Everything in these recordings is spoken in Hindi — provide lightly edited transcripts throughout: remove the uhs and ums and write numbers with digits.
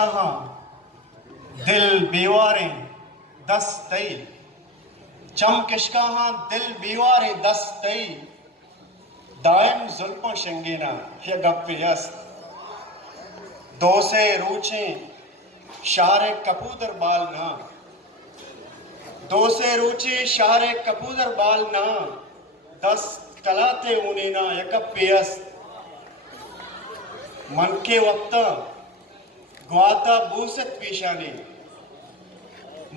कहाँ दिल बीवारें दस तई चम किशकाहाँ दिल बीवारें दस तई दायम जुल्फों शंगीना ये गप्पे यस्त दो से रूचे शारे कपूदर बाल ना दो से रूचे शारे कपूदर बाल ना दस कलाते ऊने ना ये गप्पे यस्त मन के वक्त ग्वाता बूसत पेशानी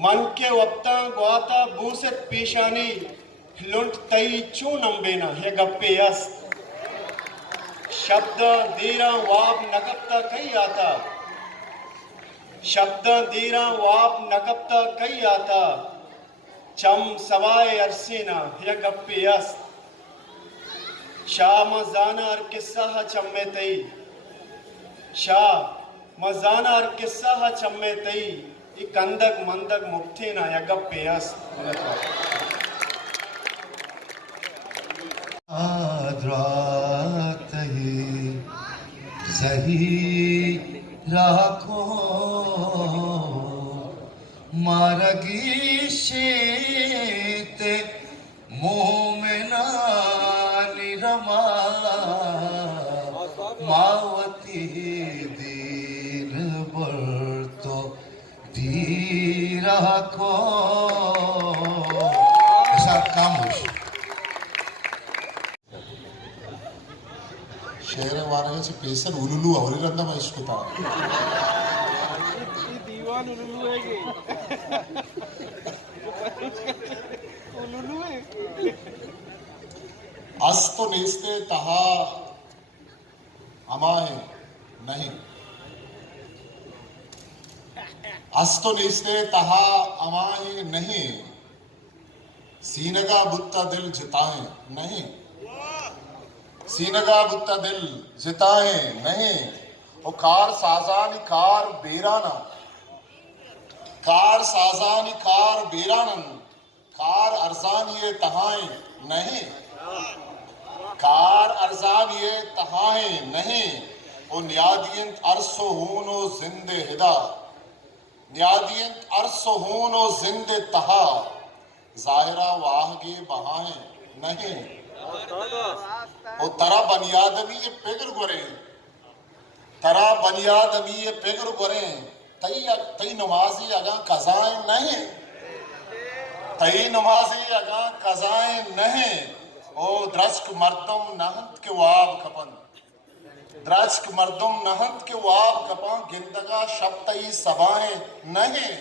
मन के वक्त ग्वाता बूसत पेशानी लुंट तई चू नंबेना हे गप्पे यस्त शब्द दीरा वाब नगप्ता कई आता शब्द दीरा वाब नगप्ता कई आता चम सवाए अरसीना हे गप्पे यस्त शाह मजाना अर किस्सा हा चम्मे तई शाह मजाना अर किस्सा हा चम्मे तई ई कंदक मंदक मुक्तिना हे गप्पे यस्त रात ही सही राखो मारगी शेते मुँह में नानी रमा मावती दीन बर तो दी राखो ऐसा काम हो शेर वाराणसी पेसर उलुलू ಅವರಿರಂದ ಇಷ್ಟುತ್ತಾ ಈ दीवान उलुलू है के उलुलू है अस्त नेस्ते तहा अमाए नहीं अस्त नेस्ते तहा अमाए नहीं सीनगा बुत्ता दिल जिताए नहीं सीनगा बुत्ता दिल जिताए नहीं ओ कार साजानी कार बेराना कार साजानी कार बेरानन कार अरजान ये तहाए नहीं कार अरजान ये तहाए नहीं ओ न्यादियंत अरसो हूनो जिंदे हिदा न्यादियंत अरसो हूनो जिंदे तहा जाहिरा वाहगे बहाए नहीं ओ तरा बनियादमी ये पेगर गोरे तरा बनियादमी ये पेगर गोरे तई नमाजी अगा कजाएं नहीं तई नमाजी अगा कजाएं नहीं ओ द्रस्क मर्दम नहंत के वाब खपन द्रस्क मर्दम नहंत के वाब खपा गिंदगा शब्दई सबाएं नहीं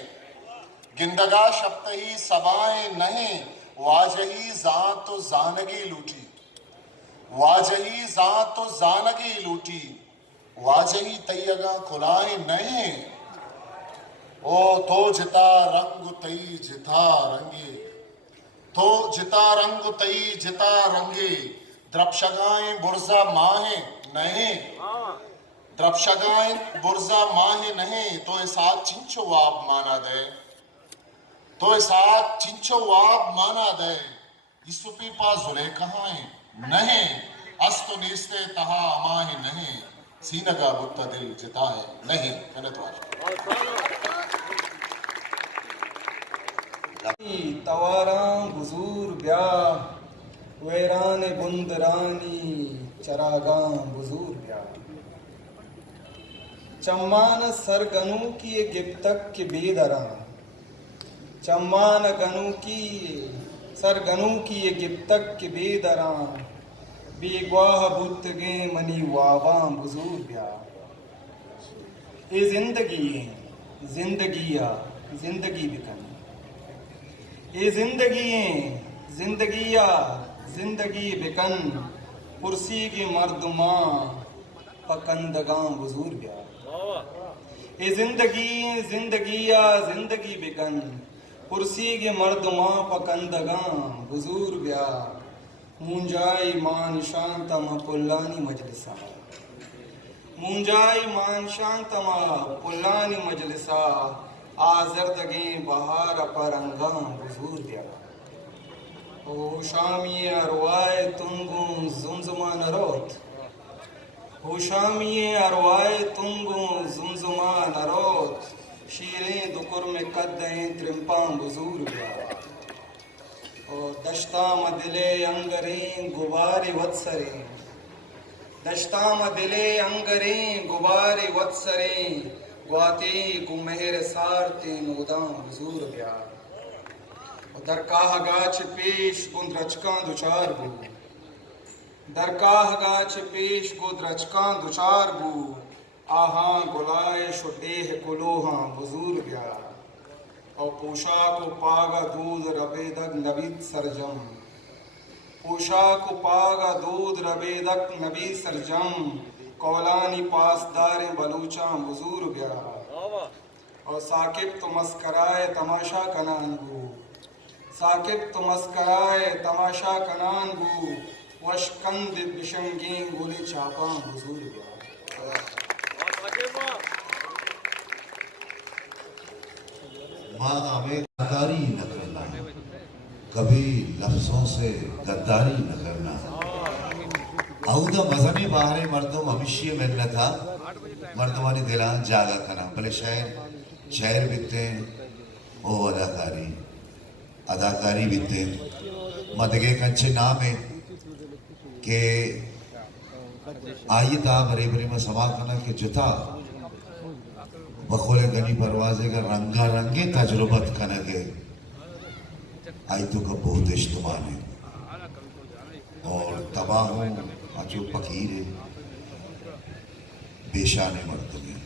गिंदगा शब्दई सबाएं नहीं वाजही जात तो जानगी लूटी वाजही जात तो जानगी लूटी वाजही तैयगा खुलाए नहीं ओ तो जिता रंग तई जिता रंगे तो जिता रंग तई जिता रंगे द्रपशगाएं बुर्जा माहे नहीं द्रपशगाएं बुर्जा माहे नहीं तो साथ चिंचो वाब माना दे तो साथ चिंचो वाब माना दे इसुपी पा जुले कहाँ है नहीं अस्तो नेस्ते तहा अमाहे नहीं सीनगा बुत्ता दिल जिताए नहीं गलत बात तवारा बुजूर ब्याह वेरान बुंदरानी चरागा बुजूर ब्याह चम्मान सरगनु की गिप्तक के बेदरा चम्मान गनु की सरगनु की ये गिप्तक के बेदरान बेगवाह बुत गे मनी वावा बुजूर ब्याह ये जिंदगिया जिंदगी बिकन ये जिंदगिया जिंदगी बिकन कुर्सी की मर्दमा पकंदगा बुजूर ब्याह ये जिंदगिया जिंदगी बिकन कुर्सी के मर्दमा पकंदगा बुजूर ब्याह मुंजाई मान शांतम पुल्लानी मजलिसा मुंजाई मान शांतमा पुल्लानी मजलिसा आजरदगे बहार परंगा बुजूर ब्याह ओ शामी अरवाए तुंगू जुमजुमा नरोत ओ शामी अरवाए तुंगू जुमजुमा नरोत शीरें दुकुर में कद्दें त्रिम्पां बुजूर गया और दश्ताम दिले अंगरें गुबारे वत्सरें दश्ताम दिले अंगरें गुबारे वत्सरें ग्वाते गुमेर सारते नोदां बुजूर गया और दरकाह गाछ पेश गुंद्रचकां दुचार बू दरकाह गाछ पेश गुंद्रचकां दुचार बू आहा गुलाए शुडेह कुलोहां बुजूर गया और पोशाक पागा दूध रबेदक नबीद सरजम पोशाक पागा दूध रबेदक नबी सरजम कौलानी पासदार बलूचा बुजूर गया और साकिब तो मस्कराए तमाशा कनान गू साकिब तो मस्कराए तमाशा कनान गू वशकंद बिशंगीन गोली चापा बुजूर गया। माँ हमें गद्दारी न करना, कभी लफ्जों से गद्दारी न करना। आउदा मजहबी बाहरे मर्दम हमेशा मिलना था मर्दवानी दिलान जागा करना भले शायर बिकते ओ अदाकारी बिकते मदगे कंचे नाम है कि आइए ता बरे बरे में समा करना कि जुता बखोले गनी परवाजे का रंगा रंगे तजुर्बत कनगे आई तो का बहुत इस्तेमाल है और तबाह हूँ अचो फकीर है बेशाने मर्द में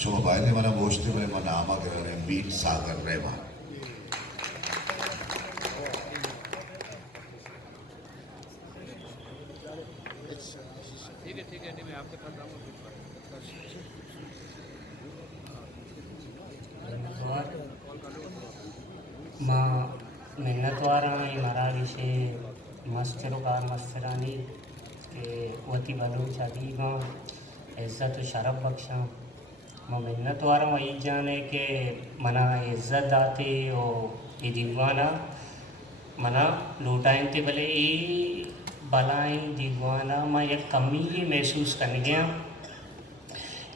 शुभ बायने मना बोझते बड़े मना आमा कर रहे बीट सागर रहे वहाँ ठीक है मैं आपके साथ आऊँगा। मां मेहनतवारा ऐं मारा विषय मस्तरोकार मस्तरानी के वती बलूच अदी मां इज्जत शरफ बख्शा मां मेहनतवारा वही जाने के मना इज्जत आते और ये दीवाना मना लूटाइन ते भले ये बलाइन दीवाना मैं एक कमी ही महसूस कर गया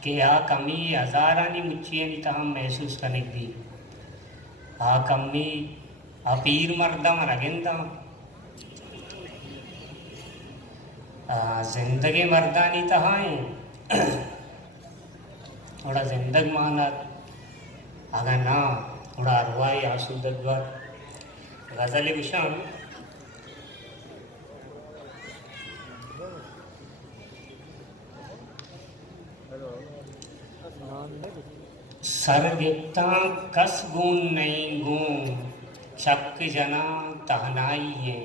कि आ कमी हज़ारानी मुच्ची तहम महसूस करने दी आ कमी आ पीर मर्दा रगिंदा जिंदगी मर्दानी तहाए थोड़ा जिंदग माना अगर ना थोड़ा अरवाई आसूदगवर गज़ल विशान सरगिप्ता कस गुण नहीं गुण चक जना तहनाई है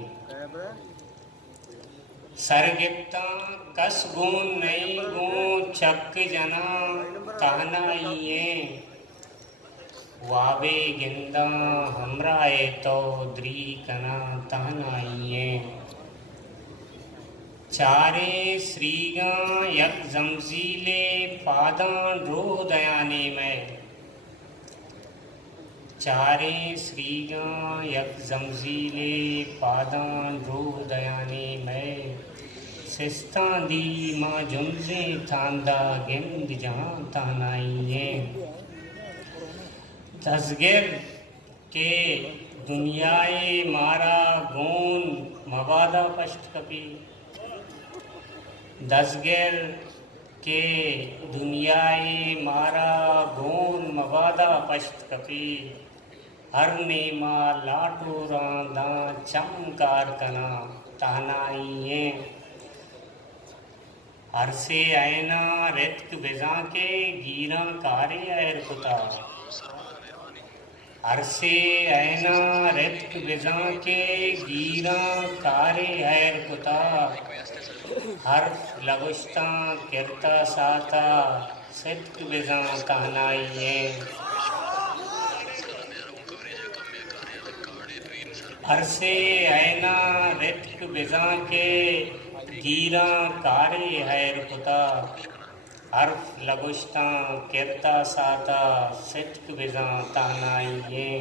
सरगिप्ता कस गुण नहीं गुण चक जना तहनाई है वावे गिंदा हमराए तो द्री कना तहनाई है चारे श्रीगा यक जमजीले पादान रोह दयाने में चारे श्रीगा यक जमजीले पादान रोह दयाने में सिस्ता दी माँ जुमजे थांदा गिंद जहाँ तानाइए तस्गिर के दुनियाए मारा गोन मवादा पश्त कपी दसगिर के दुनियाए मारा गोन मवादा पश्त कपी हर नेमा लाटो रांदा चमकार कना तहनाइए हर से ऐना रित्क बिजा के गीरा कारे ऐर कुता हर से ऐना रित्क बिजा के गीरा कारे ऐर कुता हर लगुश्ता किरता साता सिद्क बिजा कहनाइए हर से ऐना रित्क बिजा के गीरा कारे हैर कुता हर्फ लगुश्ता किरता साता सिद्क बिजा कहनाइए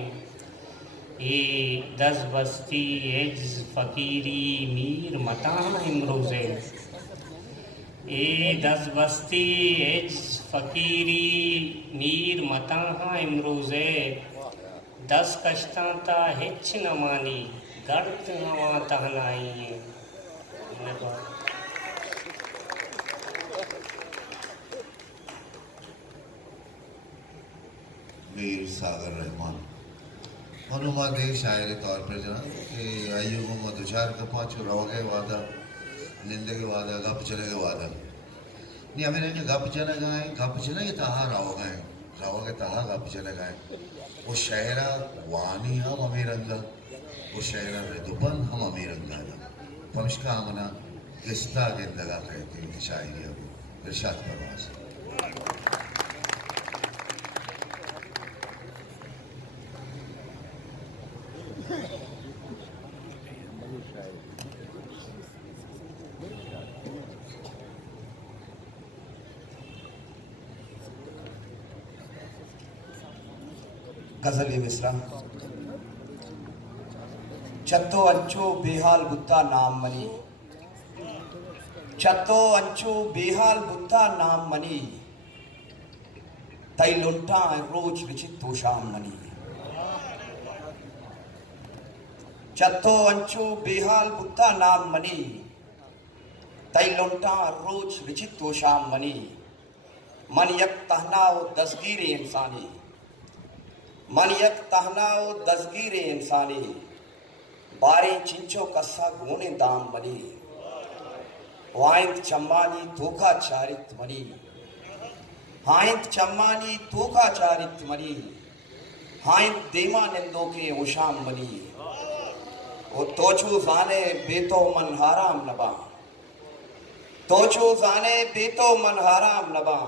ये दस बस्ती एज फकीरी मीर मता इमरोज़े ए दस बस्ती एच फकीरी मीर मता हाँ इमरोज़े 10 कश्तां ता हिच न मानी गर्त हवा तहनाई। मीर सागर रहमान हनुमा दे शायर के तौर पर जना कि आयु को मधुचार का पाँच रहोगे वादा निंदे के वादा गप चले के वादा नहीं हमें नहीं गप चले गए गप चले के तहा रहोगे तहा गप चले गए वो शायरा वानी हम अमीर अंगा वो शायरा रेदुबन हम अमीर अंगा पंचका हमना किस्ता के दगा कहते हैं शायरी अब इरशाद परवाज़ गजल मिसरा चत्तो अंचो बेहाल बुत्ता नाम मनी चत्तो अंचो बेहाल बुत्ता नाम मनी तई लुंटा रोज विचित तोशाम मनी चत्तो अंचो बेहाल बुत्ता नाम मनी तई लुंटा रोज विचित तोशाम मनी मन यक तहनाओ दसगीर इंसानी मन यक तहनाओ दसगीर इंसानी बारे चिंचो कस्सा गोने दाम मनी वाइंद चम्मानी तोखा चारित मनी हाइंद चम्मानी तोखा चारित मनी हाइंद देमा निंदो के उशाम मनी ओ तोचो जाने बेतो मन हाराम नबा तोचो जाने बेतो मन हाराम नबा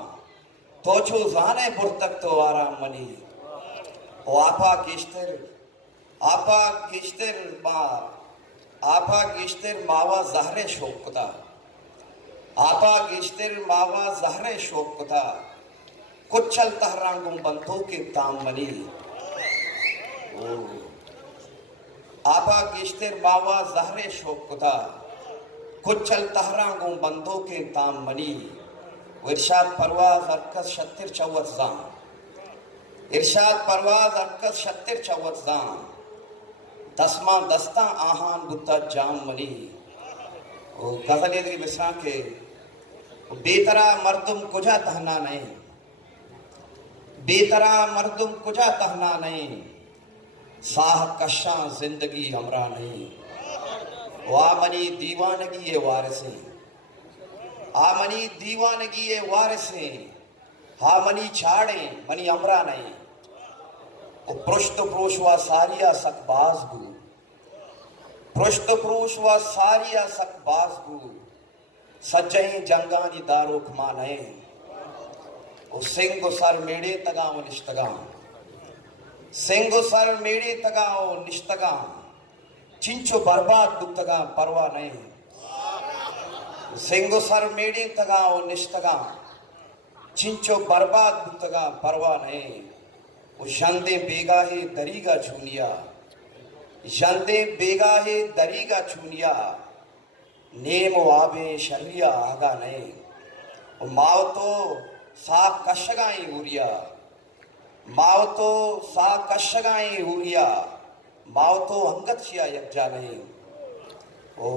तोचो जाने बुरतक तो आराम मनी ओ आपा गिश्तर मावा जहरे शोकता आपा गिश्तर मावा जहरे शोकता कुचल तहरांगुम बंधो के ताम मनी आपा गिश्तर मावा जहरे शोकता कुचल तहरांगुम बंधो के ताम मनी इरशाद परवाज अरकस शत्तिर चौवत जाम इरशाद परवाज अरकस शत्तिर चौवत जाम दसमा दस्ता आहान बुत्ता जाम मनी ओ गजल की मिसरा के बेतरा मर्दुम कुजा तहना नहीं बेतरा मर्दुम कुजा तहना नहीं साह कशा जिंदगी हमरा नहीं वाह मनी दीवानगी ये वारिसे आमनी दीवानगी ये वारिसे हा मनी छाड़े मनी अमरा नहीं ओ पृष्ठ पुरुष व सारिया सकबाज बू पृष्ठ पुरुष व सारिया सकबाज बू सज्जई जंगानी दारो खमा नहीं ओ सिंह सर मेड़े तगाओ निष्तगा सिंह सर मेड़े तगाओ निष्तगा चिंचो बर्बाद दुतगा परवा नहीं सिंह सर मेड़े तगाओ निष्तगा चिंचो बर्बाद दुतगा परवा नहीं वो जंदे बेगाहे दरीगा छूनिया जंदे बेगाहे दरीगा छूनिया नेम आबे शरिया आगा नहीं वो माव तो सा कशगाई उरिया माव तो सा कशगाई उरिया माव तो अंगत छिया यकजा नहीं ओ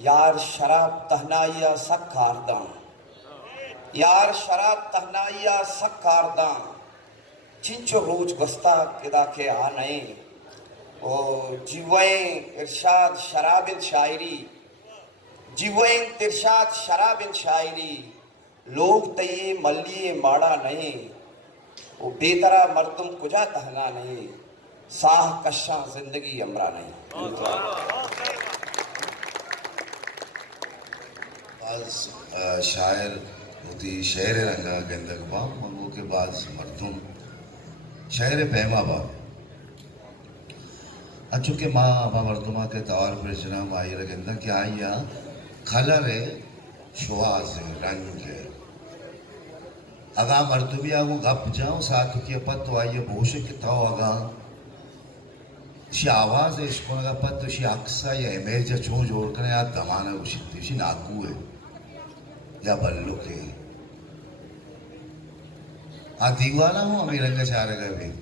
यार शराब तहनाइया सक खारदा यार शराब तहनाइया सक खारदा चिंचो रोज गस्ता किदा के आ नहीं ओ जीवें इरशाद शराबिल शायरी जीवें इरशाद शराबिल शायरी लोग तये मल्लिए माड़ा नहीं वो बेतरा मर्दुम कुजा तहना नहीं साह कशा जिंदगी अमरा नहीं आज शायर होती शेर रंगा गंदक बाम मंगो के बाद मर्दुम शायर पैमा बाम अच्छो के माँ अबा मर्दुमा के तौर पर जनाब आई रगंदा क्या आइया खलर है शुआस है रंग है अगा मर्दुमी आगो गप जाऊं साथ के पत्तो आइए भूष के ताओ अगा शी आवाज है इसको लगा पत्तो शी अक्सा या इमेज छू जोड़ कर यार दमाना उसी नाकू है या बल्लू के आ दीवाना हूँ अभी रंग चार गए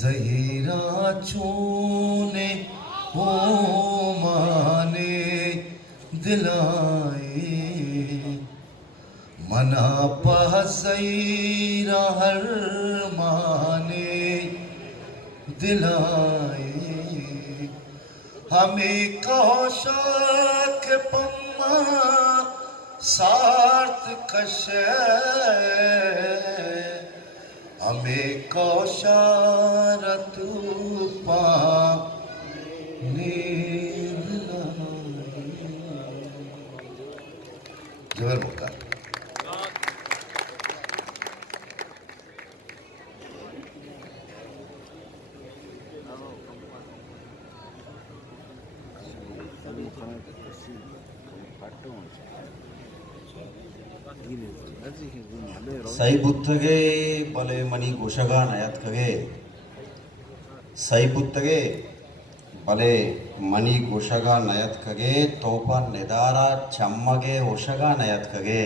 जहीरा चूने हो माने दिलाए मना पहसैरा हर माने दिलाए हमें कौशाक पम्मा सार्थ कशे हमें कौशारत पा जबर मुक्का सही बुद्धगे बले मनी गोशगा नयत कगे सही बुद्धगे बले मनी गोशगा नयत कगे तोपा निदारा चम्मगे ओशगा नयत कगे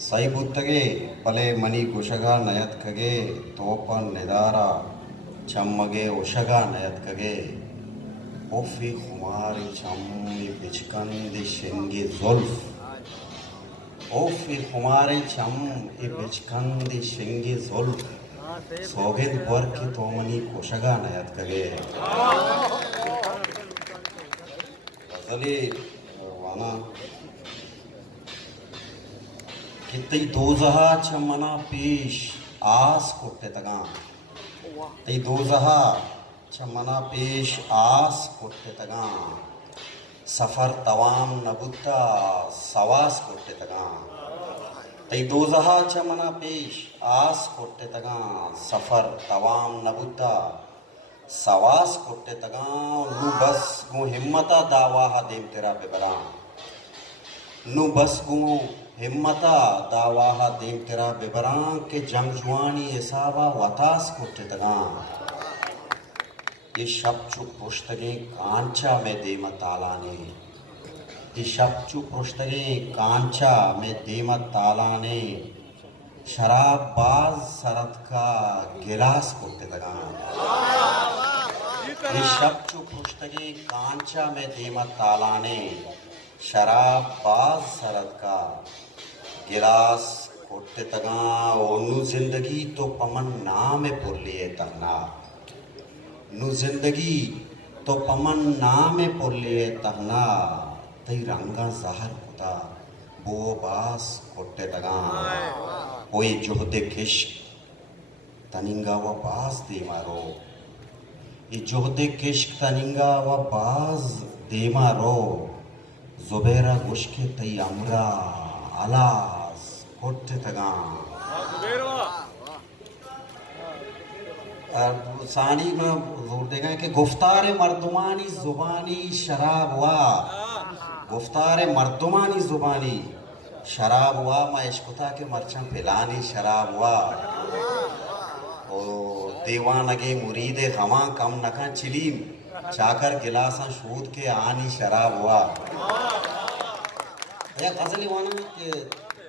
सही बुद्धगे बले मनी गोशगा नयत कगे तोपा निदारा चम्मगे ओशगा नयत कगे ओफी खुमारी चम्मी बिचकंदी शेंगे जुल्फ ओफी खुमारी चम ए बिचकंदी शेंगे जुल्फ सोगेद वर्क तोमनी कोशगा नयत कगे गजली वाना कितई दोजहा चमना पेश आस कोटे तगा तई दोजहा चमना पेश आस कोटे तगा सफर तवाम नबुद्दा सवास कोटे तगा तई दोजहा चमना पेश आस कोटे तगा सफर तवाम नबुद्दा सवास कोटे तगा नु बस गो हिम्मता दावाहा देम तेरा बेबरा नु बस गो हिम्मता दावाहा देम तेरा बेबरा के जंग जुआनी एसावा वतास कोटे तगा ये शब्चु पुस्तके कांचा में देमा तालाने ये शब्चु पुस्तके कांचा में देमा तालाने शराब बाज सरत का गिलास कोते लगा ये शब्चु पुस्तके कांचा में देमा तालाने शराब बाज सरत का गिलास कोते तगा ओनु जिंदगी तो पमन नाम पुरलिए तगना नु जिंदगी तो पमन नाम पुरलिए तहना तई रंगा जहर खुदा बो बास कोटे तगा कोई जोहदे किश्क तनिंगा व बास दे मारो ये जोहदे किश्क तनिंगा व बास दे मारो जुबेरा गुश्के तई अमरा अलास कोटे तगा सानी में जोर देगा कि गुफ्तार मर्दुमानी जुबानी शराब हुआ गुफ्तार मर्दुमानी जुबानी शराब हुआ मैं इश्कुता के मरचन पिलानी शराब हुआ ओ देवानगे मुरीदे हवा कम नखा चिलीम चाकर गिलासा शूद के आनी शराब हुआ या गजली वाना के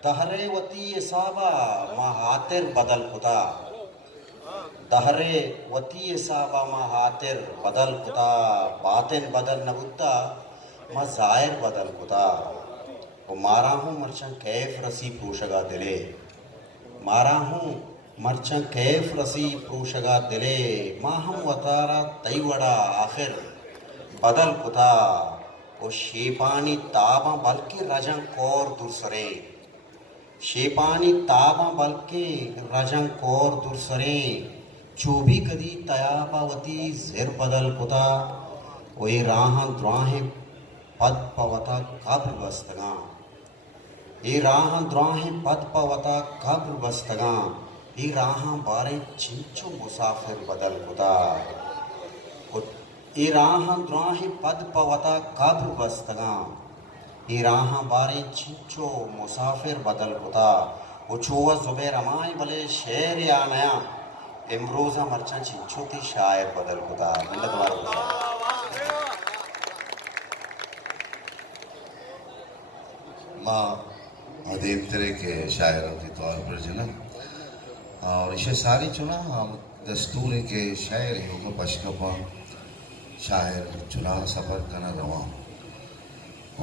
तहरे वती साबा महातिर बदल खुदा दहरे वती साबा मा हातिर बदल कुता बातिन बदल नबुत्ता मा जायर बदल कुता वो मारा हूँ मरचन कैफ रसी प्रूशगा दिले मारा हूँ मरचन कैफ रसी प्रूशगा दिले मा हम वतारा तई वड़ा आखिर बदल कुता वो शेपानी ताबा बल्कि रजंग कौर दुसरे शेपानी ताबा बल्कि रजंग कौर दुसरे चोभी कदी तयापावती जिर बदल कुता वही राह द्राहे पद पवता कब्र बस्तगा ये राह द्राहे पद पवता कब्र बस्तगा ये राह बारे चिंचो मुसाफिर बदल कुता ये राह द्राहे पद पवता कब्र बस्तगा ये राह बारे चिंचो मुसाफिर बदल कुता वो चोवा जुबैर अमाई भले शेर या नया इमरोजा मरचन चिंचोती शायर बदल खुदा मिलत वार माँ अदेब तरह के शायरों के तौर पर जना और इसे सारी चुना हम दस्तूर के शायर योग पशकपा शायर चुना सफ़र कना रवा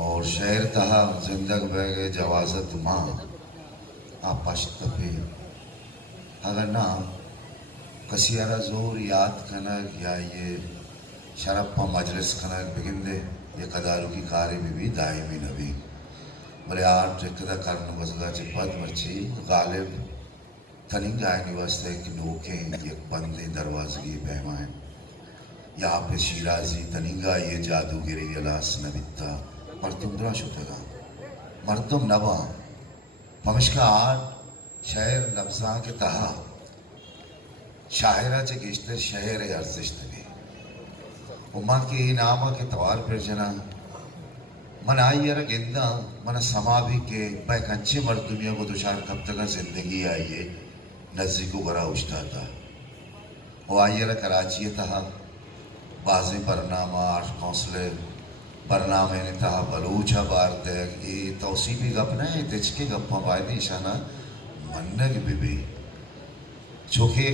और शायर तहा जिंदग बैग जवाजत माँ आप पश्त पे अगर ना कसियारा जोर याद कनक या ये शरफ पा मजलिस कनक बिगिंदे ये कदारू की कारी भी दायमी नबी भले आठ कदा करन वजगा चे पद मर्ची गालिब तनिंग आयनी वास्ते एक नोके एक बंदे दरवाजगी बहमाएं यहाँ पे शिराजी तनिंगा ये जादूगिरी अलास नबिता मर्तुमरा शुतगा मर्तुम नवा ममिश्का आठ शायर लफ्जा के तहा शायरा चे गिश्ते शहर अर्जिश्तगे उम्मा के इनामा के तवार पर जना मन आई यार गिंदा मन समाधि के मैं कंचे मर दुनिया को दुशार कब तक जिंदगी आई है नज़दीको बड़ा उछता था वो आई यार कराची था बाज़ी बरनामा आठ कौंसले बरनामे ने था बलूचा बार दे ये तौसीबी गप नहीं तिचके गप्पा वायदी शाना मन्ने की बीबी चोखे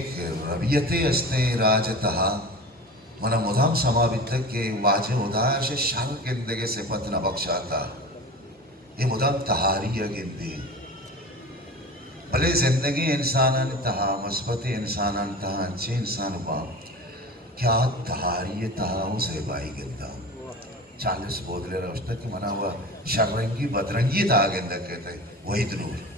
रबियते अस्ते राज तहा मना मुदाम समावित के वाजे उदार से शाल गिंदगे से पत न बख्शाता ये मुदाम तहारिया गिंदी भले जिंदगी इंसानन तहा मस्बती इंसानन तहा अच्छे इंसान बा क्या तहारिये तहा से बाई गिंदा 40 बोदले रोशता कि मना हुआ शर्रंगी बदरंगी तहा गिंदा कहते वही दूर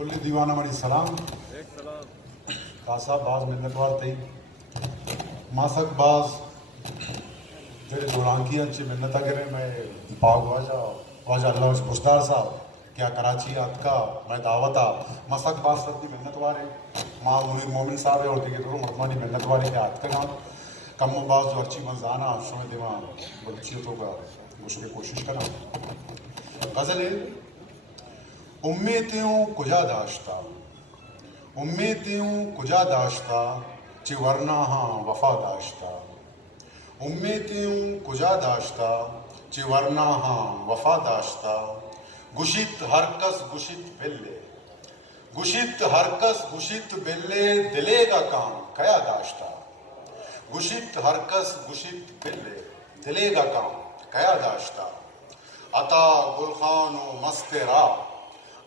कुल्ली दीवाना मरी सलाम कासा बाज मिन्नतवार तई मासक बाज तेरे दुरांकी अच्छी मिन्नता करे मैं पाग वाजा अल्लाह खुशदार साहब क्या कराची अतका मैं दावता मसक बाज सदी मिन्नतवार है माँ मुनीर मोमिन साहब है और दिखे तो मतमानी मिन्नतवार है क्या अतका गाँव कम बाज जो अच्छी मंजाना शुमे दिवा बच्चियों का मुझे कोशिश करा गज़ल है उम्मीदों कुजा दाश्ता उम्मीदों कुजा दाश्ता ची वरना हाँ वफा दाश्ता उम्मीदों कुजा दाश्ता ची वरना हाँ वफा दाश्ता गुशित हरकस गुशित बिल्ले गुशित हरकस गुशित बिल्ले दिले का काम कया दाश्ता गुशित हरकस गुशित बिल्ले दिले का काम कया दाश्ता अता गुलखान मस्तेरा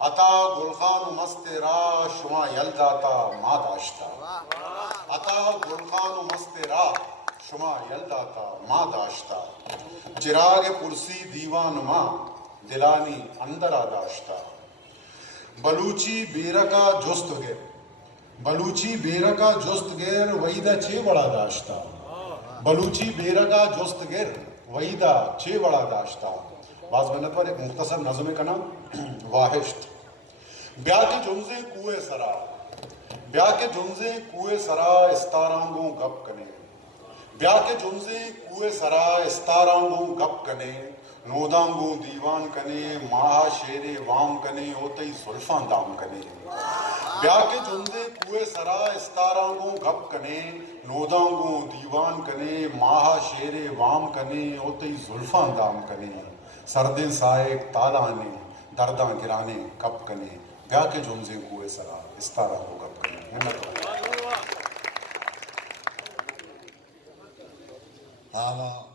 अता गुलखान मस्तेरा शुमा यलदाता मा दाश्ता अता गुलखान मस्तेरा शुमा यलदाता मा दाश्ता चिराग पुरसी दीवान माँ दिलानी अंदर आदाश्ता बलूची बेरका जुस्त गिर बलूची बेरका जुस्त गिर वहीदा छे बड़ा दाश्ता बलूची बेरका जुस्त गिर वहीदा छे बड़ा दाश्ता बाज मिन्नत पर एक मुख्तसर नज़्म का नाम वाहिश्त ब्याह के जुमजे कुए सरा ब्याह के जुमजे कुए सरा इस्तारांगों गप कने ब्याह के जुमजे कुए सरा इस्तारांगों गप कने नोदांगों दीवान कने माहा शेरे वाम कने ओतई जुल्फां दाम कने ब्याह के जुमजे कुए सरा इस्तारांगों गप कने नोदांगों दीवान कने माहा शेरे वाम कने ओतई जुल्फां दाम कने सर्दे साए तालाने दर्दा गिराने कप कने ब्याह के जुमजे कुए सरा इस्तारा हो गप कने हाँ